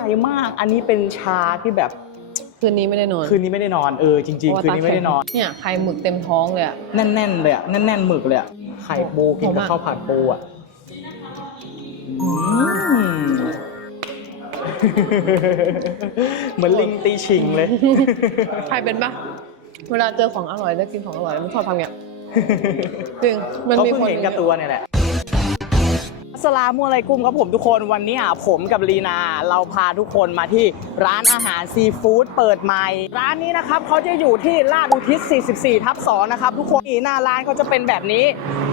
ญ่มาก อันนี้เป็นชาที่แบบคืนนี้ไม่ได้นอน คืนนี้ไม่ได้นอนเออจริง ๆ คืนนี้ไม่ได้นอน เนี่ยไข่หมึกเต็มท้องเลยอะแน่นๆเลยอะแน่นๆหมึกเลยอะไข่ปูกินกับหอมมากข้าวผัดปูอะอืมเหมือนลิงตีชิงเลย ใครเป็นปะเวลาเจอของอร่อยแล้วกินของอร่อยแล้วมันชอบทำอย่างเงี้ยจริงมันเขามีเพิ่งคนเห็นกับตัวเนี่ยแหละอั สลามุอะลัยกุมครับผมทุกคนวันนี้อะผมกับลีนา เราพาทุกคนมาที่ร้านอาหารซีฟู้ดเปิดใหม่ ร้านนี้นะครับเขาจะอยู่ที่ลาดอุทิศ 44 ทับ 2 นะครับ ทุกคนหน้าร้านเขาจะเป็นแบบนี้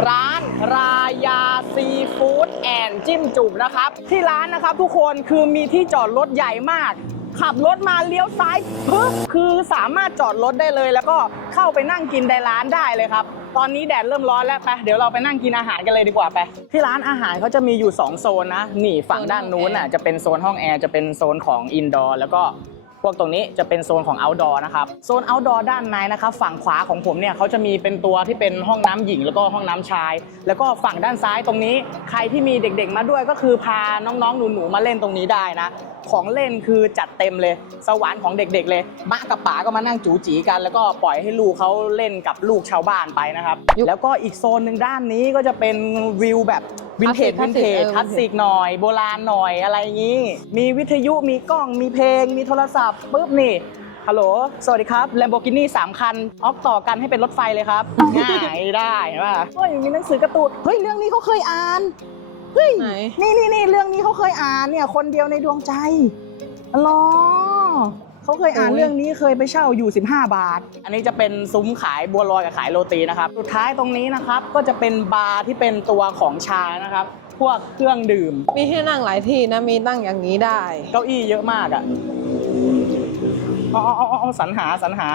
ร้านรายาซีฟู้ดแอนจิ้มจุ่มนะครับ ที่ร้านนะครับทุกคนคือมีที่จอดรถใหญ่มากขับรถมาเลี้ยวซ้ายปึ๊บคือสามารถจอดรถได้เลย แล้วก็เข้าไปนั่งกินในร้านได้เลยครับ ตอนนี้แดดเริ่มร้อนแล้วไปเดี๋ยวเราไปนั่งกินอาหารกันเลยดีกว่าไปที่ร้านอาหารเขาจะมีอยู่ 2 โซนนะนี่ฝั่งด้านนู้นน่ะจะเป็นโซนห้องแอร์จะเป็นโซนของอินดอร์แล้วก็ พวกตรงนี้จะเป็นโซนของ outdoor นะครับโซน outdoor ด้านในนะครับฝั่งขวาของผมเนี่ยเขาจะมีเป็นตัวที่เป็นห้องน้ำหญิง แล้วก็ห้องน้ำชาย แล้วก็ฝั่งด้านซ้ายตรงนี้ ใครที่มีเด็กๆมาด้วยก็คือพาน้องๆหนูๆมาเล่นตรงนี้ได้นะ ของเล่นคือจัดเต็มเลย สวรรค์ของเด็ก ๆ เลยบ้ากับป๋าก็มานั่งจูจีกัน แล้วก็ปล่อยให้ลูกเขาเล่นกับลูกชาวบ้านไปนะครับแล้วก็อีกโซนหนึ่งด้านนี้ก็จะเป็นวิวแบบ วินเทจวินเทจคลาสสิกหน่อย โบราณหน่อยอะไรอย่างนี้ มีวิทยุมีกล้องมีเพลง มีโทรศัพท์ปุ๊บนี่ฮัลโหลสวัสดีครับ Lamborghini 3คันออกต่อกันให้เป็นรถไฟเลยครับ ง่ายได้เห็นป่ะเฮ้ยมีหนังสือการ์ตูนเฮ้ยเรื่องนี้เขาเคยอ่านเฮ้ยไหน นี่นี่นี่เรื่องนี้เขาเคยอ่านเนี่ยคนเดียวในดวงใจอ๋อ เขาเคยอ่านโอ้ยเรื่องนี้เคยไปเช่าอยู่ 15 บาท อันนี้จะเป็นซุ้มขายบัวลอยกับขายโรตีนะครับสุดท้ายตรงนี้นะครับก็จะเป็นบาร์ที่เป็นตัวของชานะครับ พวกเครื่องดื่ม มีให้นั่งหลายที่นะมีนั่งอย่างนี้ได้ เก้าอี้เยอะมากอะเอาเอาเอาเอาสรรหาสรรหา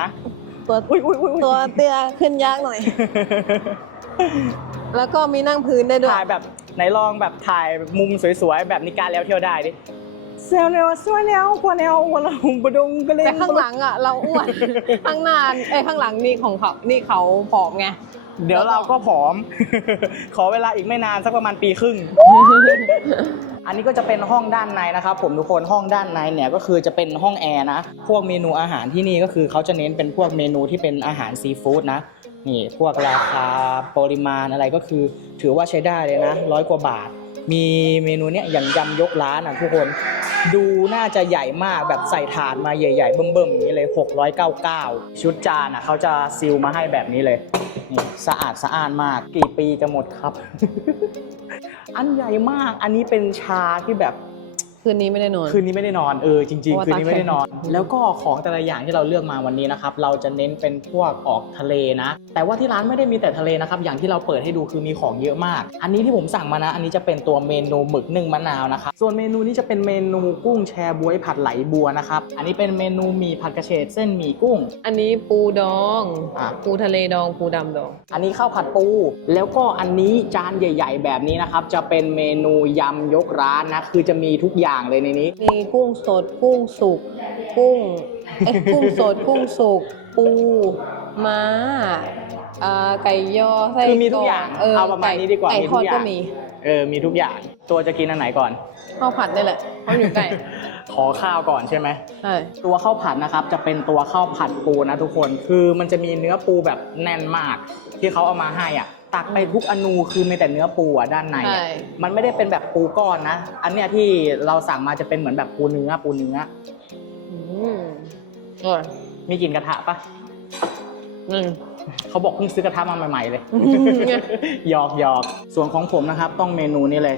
ตัวอุ้ยอุ้ยอุ้ยอุ๊ยตัวเตี้ยขึ้นยากหน่อย แล้วก็มีนั่งพื้นได้ด้วยถ่ายแบบไหนลองแบบถ่ายมุมสวยๆ แบบนิการแล้วเที่ยวได้ดิ เซลเนวสวยแนวกว่าแนววันละหุงบดงกระเลงแต่ข้างหลังอะเราอ้วน ข้างหน้าไอ้ยข้างหลังนี่ของเขานี่เขาผอมไง เดี๋ยวเราก็ผอม ขอเวลาอีกไม่นานสักประมาณปีครึ่ง อันนี้ก็จะเป็นห้องด้านในนะครับ ผมทุกคนห้องด้านในเนี่ยก็คือจะเป็นห้องแอร์นะ พวกเมนูอาหารที่นี่ก็คือเขาจะเน้นเป็นพวกเมนูที่เป็นอาหารซีฟู้ดนะ นี่พวกราคาปริมาณอะไรก็คือ ถือว่าใช้ได้เลยนะร้อยกว่าบาท มีเมนูเนี้ยอย่างยำยกร้านอะทุกคน ดูน่าจะใหญ่มากแบบใส่ถาดมาใหญ่ๆ เบิ่มๆอย่างนี้เลย 699 ชุดจานอะเขาจะซีลมาให้แบบนี้เลยนี่สะอาดสะอ้านมากกี่ปีจะหมดครับ อันใหญ่มากอันนี้เป็นชาที่แบบ คืนนี้ไม่ได้นอน คืนนี้ไม่ได้นอนเออจริง เพราะๆ ว่าคืนนี้ไม่ได้นอน ตาแข็ง แล้วก็ของแต่ละอย่างที่เราเลือกมาวันนี้นะครับเราจะเน้นเป็นพวกออกทะเลนะ แต่ว่าที่ร้านไม่ได้มีแต่ทะเลนะครับอย่างที่เราเปิดให้ดูคือมีของเยอะมาก อันนี้ที่ผมสั่งมานะ อันนี้จะเป็นตัวเมนูหมึกนึ่งมะนาวนะครับส่วนเมนูนี้จะเป็นเมนูกุ้งแชบวยผัดไหลบัวนะครับอันนี้เป็นเมนูหมี่ผัดกระเฉดเส้นหมี่กุ้ง อันนี้ปูดอง อะ ปูทะเลดอง ปูดำดอง อันนี้ข้าวผัดปู แล้วก็อันนี้จานใหญ่ ๆ แบบนี้นะครับ จะเป็นเมนูยำยกร้านนะ คือจะมีทุกอย่างเลยในนี้ มีกุ้งสดกุ้งสุก กุ้งเอ้ยกุ้งสดกุ้งสุก ปูม้าเอ่อไก่ยอไส้คือมีทุกอย่างเออเอาประมาณนี้ดีกว่าไก่มีททุอดกอย่าก็งมีเออมีทุกอย่างตัวจะกินอันไหนก่อน ข้าวผัดนี่แหละเพราะอยู่ใกล้ขอข้าวก่อนใช่ไหม ใช่ตัวข้าวผัดนะครับจะเป็นตัวข้าวผัดปูนะทุกคน คือมันจะมีเนื้อปูแบบแน่นมาก ที่เขาเอามาให้อะ ตักไปทุกอนูคือมีแต่เนื้อปูอะด้านในใช่อะมันไม่ได้เป็นแบบปูก้อนนะ อันเนี้ยที่เราสั่งมาจะเป็นเหมือนแบบปูเนื้อปูเนื้อ อืมอร่อยมีกลิ่นกระทะปะอืม เขาบอกเพิ่งซื้อกระทะมาใหม่ๆเลยอืมไงหยอกหยอกส่วนของผมนะครับ ต้องเมนูนี้เลย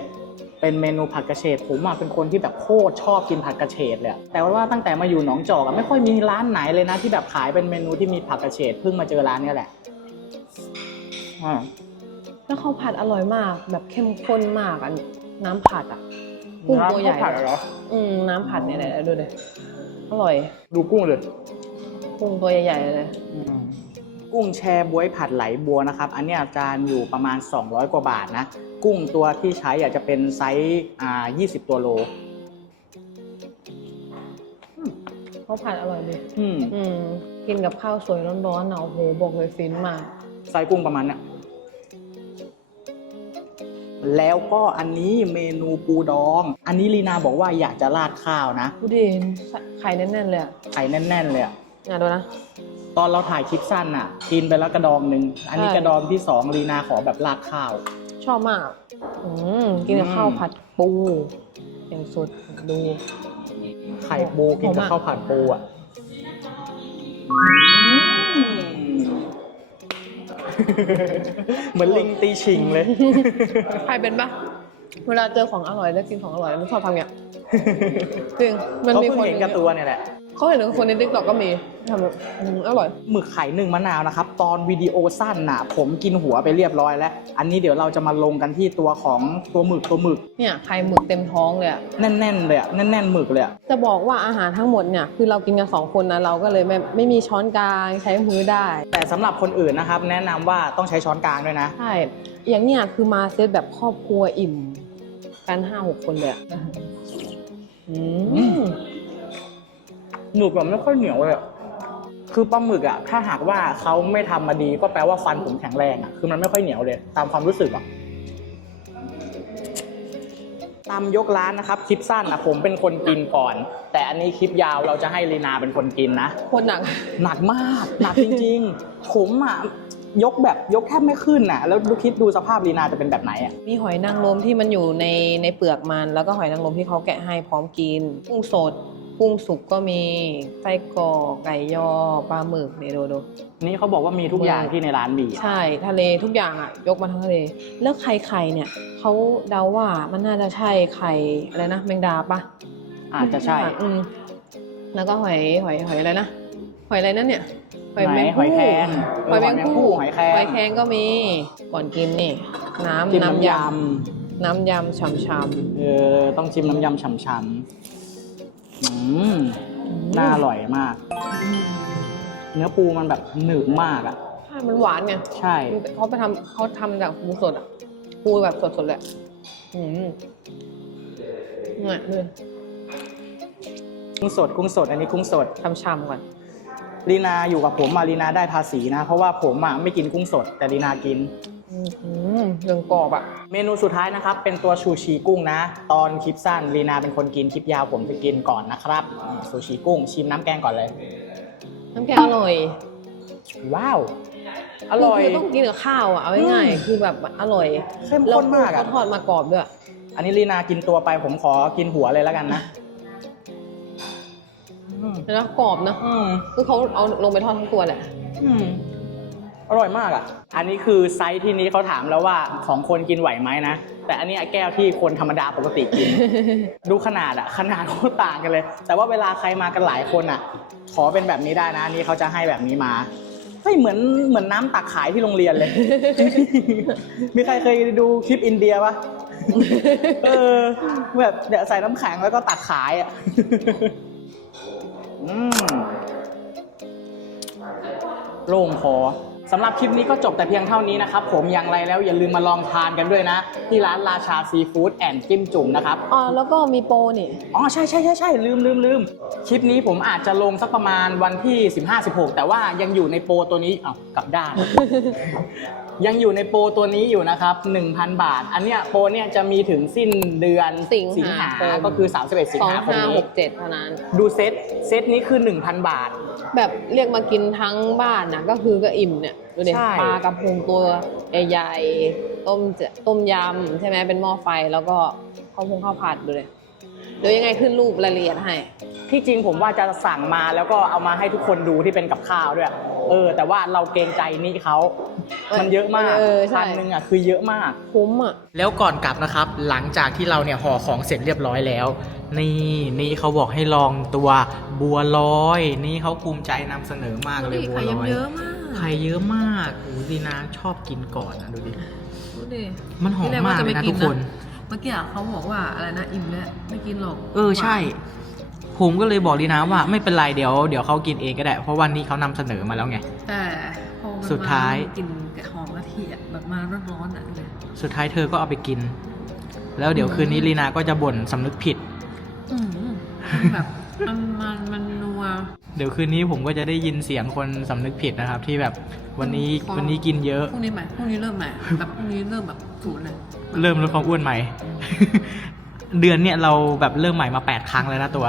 เป็นเมนูผัดกระเฉดผมอะเป็นคนที่แบบโคตรชอบกินผัดกระเฉดเลยอะแต่ว่าตั้งแต่มาอยู่หนองจอกอะไม่ค่อยมีร้านไหนเลยนะ ที่แบบขายเป็นเมนูที่มีผัดกระเฉดเพิ่งมาเจอร้านเนี้ยแหละอ่า แล้วข้าวผัดอร่อยมาก แบบเข้มข้นมากอันน้ำผัดอะกุ้งตัวใหญ่ร้านข้าวผัดเหรออืมน้ำผัดเนี่ยไหนๆดูเลยอร่อย ดูกุ้งเลยกุ้งตัวใหญ่ๆเลยกุ้งแช่บวยผัดไหลบัวนะครับ อันเนี้ยจานอยู่ประมาณ 200 กว่าบาทนะ กุ้งตัวที่ใช้อยากจะเป็นไซส์อ่า20 ตัวโลข้าวผัดอร่อยดีอืมอืมกินกับข้าวสวยร้อนๆเนาะโอ้โหบอกเลยฟินมากไซส์กุ้งประมาณเนี้ย แล้วก็อันนี้เมนูปูดอง อันนี้ลีนาบอกว่าอยากจะราดข้าวนะดูดิไข่แน่นๆเลยอะไข่แน่น ๆ เลยอะอะดูนะ ตอนเราถ่ายคลิปสั้นอะกินไปแล้วกระดองหนึ่งอันนี้ใช่กระดองที่สองลีนาขอแบบราดข้าว ชอบมาก อืมกินกับอืมข้าวผัดปูอย่างสุดดูไข่ปูกินกับหอมอะข้าวผัดปูอะ เหมือนลิงตีชิงเลย ใครเป็นปะเวลาเจอของอร่อยแล้วกินของอร่อยมันชอบทำอย่างเงี้ยจริง มันเขามีเพิ่งคนเห็นกับตัวเนี่ยแหละ เขาเห็นคนในติ๊กต็อกก็มีทำแบบ อืมอร่อยหมึกไข่หนึ่งมะนาวนะครับ ตอนวิดีโอสั้นน่ะ ผมกินหัวไปเรียบร้อยแล้ว อันนี้เดี๋ยวเราจะมาลงกันที่ตัวของตัวหมึกตัวหมึกเนี่ยไข่หมึกเต็มท้องเลยอะแน่นๆเลยอะแน่นๆหมึกเลยอะจะบอกว่าอาหารทั้งหมดเนี่ยคือเรากินกันสองคนนะเราก็เลยไม่ไม่มีช้อนกลางใช้มือได้ แต่สำหรับคนอื่นนะครับ แนะนำว่าต้องใช้ช้อนกลางด้วยนะใช่อย่างเนี้ยคือมาเซตแบบครอบครัวอิ่มกันห้าหกคนเลยอะอืมหมึกแบบไม่ค่อยเหนียวเลยอะ คือปลาหมึกอะถ้าหากว่าเขาไม่ทำมาดีก็แปลว่าฟันผมแข็งแรงอะคือมันไม่ค่อยเหนียวเลย ตามความรู้สึกอะตามยกร้านนะครับคลิปสั้นอะผมเป็นคนกินก่อน แต่อันนี้คลิปยาวเราจะให้ลีนาเป็นคนกินนะคนหนักหนักมากหนักจริงๆ ผมอะยกแบบยกแทบไม่ขึ้นอะแล้วดูคิดดูสภาพลีนาจะเป็นแบบไหนอะมีหอยนางรมที่มันอยู่ในในเปลือกมัน แล้วก็หอยนางรมที่เขาแกะให้พร้อมกินกุ้งสด กุ้งสุกก็มีไส้กรอกไก่ยอปลาหมึกเนี่ยดูดูนี่เขาบอกว่ามีทุกอย่างที่ในร้านมีใช่ทะเลทุกอย่างอะ ยกมาทั้งทะเล แล้วไข่ไข่เนี่ยเขาเดาว่ามันน่าจะใช่ไข่อะไรนะแมงดาปะอาจจะใช่อืมแล้วก็หอยหอยหอยอะไรนะหอยอะไรนั่นเนี่ยหอยไหนแมงหอยแครงหอยแมงเออหอยแมงภู่ผู้หอยแครงหอยแครงก็มีก่อนกินนี่ น้ำจิ้มน้ำน้ำยยำน้ำยำช่ำำเออต้องจิ้มน้ำยำฉ่ำๆ อืมๆน่าอร่อยมาก เนื้อปูมันแบบหนึบมากอะ ใช่มันหวานไงใช่ เขาไปทำเขาทำจากปูสดอะ ปูแบบสดๆเลยอะอืมเนี่ยดูกุ้งสดกุ้งสด อันนี้กุ้งสดช่ำๆก่อน ลีนาอยู่กับผมมาลีนาได้ภาษีนะ เพราะว่าผมอะไม่กินกุ้งสด แต่ลีนากิน อืมเรื่องกรอบอะเมนูสุดท้ายนะครับ เป็นตัวชูชีกุ้งนะ ตอนคลิปสั้นลีนาเป็นคนกินคลิปยาวผมจะกินก่อนนะครับนี่ซูชิกุ้งชิมน้ำแกงก่อนเลย น้ำแกงอร่อย ว้าว อร่อยคือต้องกินกับข้าวอะเอาง่ายอืมๆคือแบบอร่อยเข้มข้นมากแล้วอะเขาทอดมากรอบด้วย อันนี้ลีนากินตัวไปผมขอกินหัวเลยแล้วกันนะอืมแล้วกรอบนะอืมคือเขาเอาลงไปทอดทั้งตัวแหละ อืมอร่อยมากอะ อันนี้คือไซส์ที่นี้เขาถามแล้วว่าของคนกินไหวไหมนะ แต่อันนี้แก้วที่คนธรรมดาปกติกิน ดูขนาดอะ ขนาดโคตรต่างกันเลย แต่ว่าเวลาใครมากันหลายคนอะ ขอเป็นแบบนี้ได้นะ อันนี่เขาจะให้แบบนี้มาเฮ้ยเหมือนเหมือนน้ำตักขายที่โรงเรียนเลย มีใครเคยดูคลิปอินเดียปะเออแบบเดี๋ยวใส่น้ำแข็งแล้วก็ตักขายอะอืมโล่งคอ สำหรับคลิปนี้ก็จบแต่เพียงเท่านี้นะครับ ผมอย่างไรแล้วอย่าลืมมาลองทานกันด้วยนะ ที่ร้านราชาซีฟู้ดแอนด์จิ้มจุ่มนะครับ อ๋อแล้วก็มีโปรนี่ อ๋อใช่ใช่ใช่ใช่ลืมลืมลืมคลิปนี้ผมอาจจะลงสักประมาณวันที่ 15-16 แต่ว่ายังอยู่ในโปรตัวนี้อ้าวกลับด้าน ยังอยู่ในโปรตัวนี้อยู่นะครับ 1,000 บาท อันเนี้ยโปรเนี่ยจะมีถึงสิ้นเดือนสิงหาคม ก็คือ 31 สิงสองหาคมห้าหนี้กเจ็ดเท่านั้น ดูเซตเซตนี้คือ 1,000 บาท แบบเรียกมากินทั้งบ้านนะก็คือก็อิ่มเนี่ย ดูดิใช่ ปลากระพงตัวใหญ่ๆต้มจะต้มยำใช่ไหมเป็นหม้อไฟแล้วก็ข้าวพงข้าวผัดดูเลยเดี๋ยวยังไงขึ้นรูปรายละเอียดให้ ที่จริงผมว่าจะสั่งมาแล้วก็เอามาให้ทุกคนดูที่เป็นกับข้าวด้วย เออ แต่ว่าเราเกรงใจนี่เขา มันเยอะมากเออใช่ พันหนึ่งอะคือเยอะมาก คุ้มอะ แล้วก่อนกลับนะครับ หลังจากที่เราเนี่ยห่อของเสร็จเรียบร้อยแล้ว นี่นี่เขาบอกให้ลองตัวบัวลอย นี่เขาภูมิใจนำเสนอมากเลยบัวลอย ไข่เยอะมากโอ้ดีนาชอบกินก่อนนะดูดิ ดูดิมันหอมมากเลยนะทุกคน เมื่อกี้เขาบอกว่าอะไรนะอิ่มแล้วไม่กินหรอกเออใช่ ผมก็เลยบอกดีนะว่า ไม่เป็นไรเดี๋ยวเดี๋ยวเขากินเองก็ได้ เพราะวันนี้เขานำเสนอมาแล้วไง แต่พอมันสุดท้ายมกินกับหอมกะทิอะแบบมาร้อนๆอะเลยสุดท้ายเธอก็เอาไปกิน แล้วเดี๋ยวคืนนี้ลีนาก็จะบ่นสำนึกผิดอืมมันแบบมันมันมันนั ว เดี๋ยวคืนนี้ผมก็จะได้ยินเสียงคนสำนึกผิดนะครับ ที่แบบวันนี้ขอ วันนี้กินเยอะ พรุ่งนี้ใหม่พรุ่งนี้เริ่มใหม่แบบพรุ่งนี้เริ่มแบบศูนย์เลยเริ่มลดความอ้วนใหม่ เดือนเนี่ยเราแบบเริ่มใหม่มา 8 ครั้งแล้วนะตัว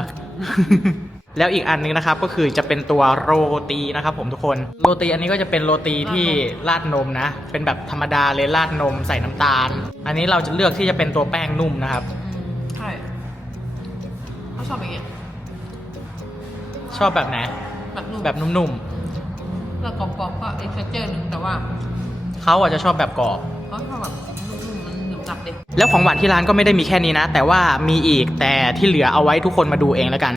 แล้วอีกอันนึงนะครับก็คือจะเป็นตัวโรตีนะครับผมทุกคน โรตีอันนี้ก็จะเป็นโรตีที่ราดนมนะ เป็นแบบธรรมดาเลยราดนมใส่น้ำตาล อันนี้เราจะเลือกที่จะเป็นตัวแป้งนุ่มนะครับใช่เขาชอบอย่างเงี้ย ชอบแบบไหน แบบนุ่มแบบนุ่มแล้วกรอบๆก็อีกเทคเจอร์หนึ่งแต่ว่าๆเขาอาจจะชอบแบบกรอบ เขาชอบแบบนุ่มๆมันหนึบหนับดิแล้วของหวานที่ร้านก็ไม่ได้มีแค่นี้นะ แต่ว่ามีอีกแต่ที่เหลือเอาไว้ทุกคนมาดูเองแล้วกัน